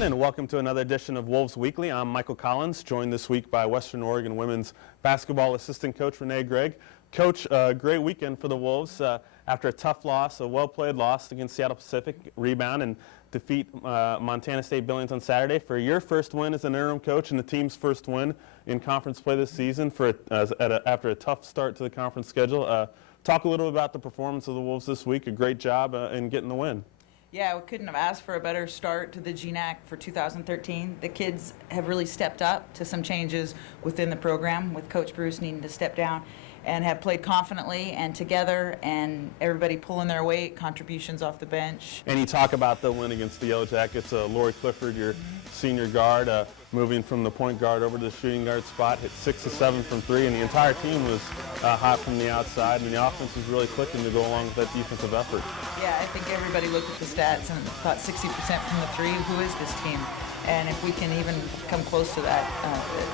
everyone, and welcome to another edition of Wolves Weekly. I'm Michael Collins, joined this week by Western Oregon women's basketball assistant coach Renae Gregg. Coach, great weekend for the Wolves after a tough loss, a well-played loss against Seattle Pacific, rebound and defeat Montana State Billings on Saturday for your first win as an interim coach and the team's first win in conference play this season after a tough start to the conference schedule. Talk a little about the performance of the Wolves this week. A great job in getting the win. Yeah, we couldn't have asked for a better start to the GNAC for 2013. The kids have really stepped up to some changes within the program, with Coach Bruce needing to step down, and have played confidently and together, and everybody pulling their weight, contributions off the bench. And you talk about the win against the Yellow Jackets. Lori Clifford, your senior guard, moving from the point guard over to the shooting guard spot, hit 6 of 7 from 3, and the entire team was hot from the outside, and the offense was really clicking to go along with that defensive effort. Yeah, I think everybody looked at the stats and thought 60% from the three. Who is this team? And if we can even come close to that,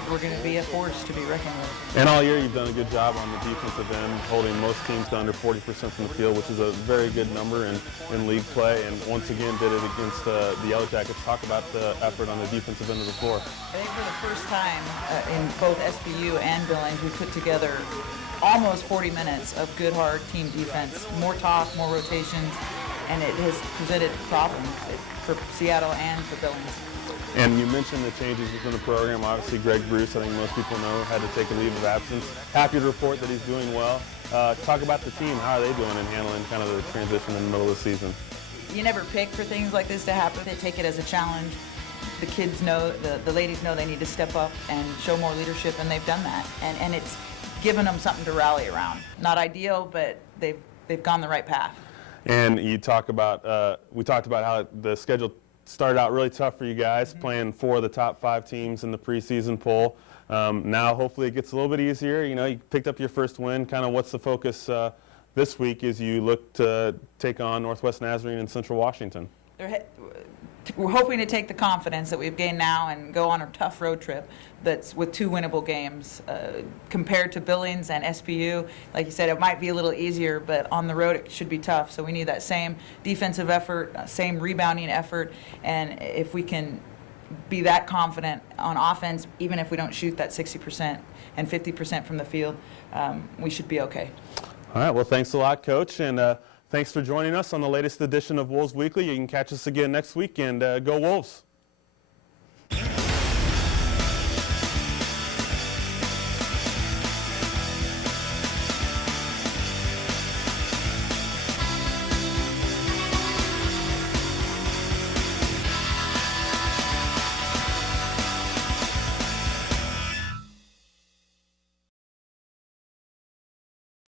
we're going to be a force to be reckoned with. And all year you've done a good job on the defensive end, holding most teams to under 40% from the field, which is a very good number in league play, and once again did it against the Yellow Jackets. Talk about the effort on the defensive end of the floor. I think for the first time in both SBU and Billings, we put together almost 40 minutes of good, hard team defense, more talk, more rotations, and it has presented problems for Seattle and for Billings. And you mentioned the changes within the program. Obviously, Greg Bruce, I think most people know, had to take a leave of absence. Happy to report that he's doing well. Talk about the team. How are they doing in handling kind of the transition in the middle of the season? You never pick for things like this to happen. They take it as a challenge. The kids know, the ladies know they need to step up and show more leadership, and they've done that. And it's given them something to rally around. Not ideal, but they've gone the right path. And you talk about, we talked about how the schedule started out really tough for you guys, playing 4 of the top 5 teams in the preseason poll. Now hopefully it gets a little bit easier. You know, you picked up your first win. Kind of what's the focus this week as you look to take on Northwest Nazarene and Central Washington? We're hoping to take the confidence that we've gained now and go on a tough road trip that's with 2 winnable games. Compared to Billings and SPU, like you said, it might be a little easier, but on the road it should be tough. So we need that same defensive effort, same rebounding effort, and if we can be that confident on offense, even if we don't shoot that 60% and 50% from the field, we should be okay. All right, well, thanks a lot, Coach, and thanks for joining us on the latest edition of Wolves Weekly. You can catch us again next week, and go Wolves.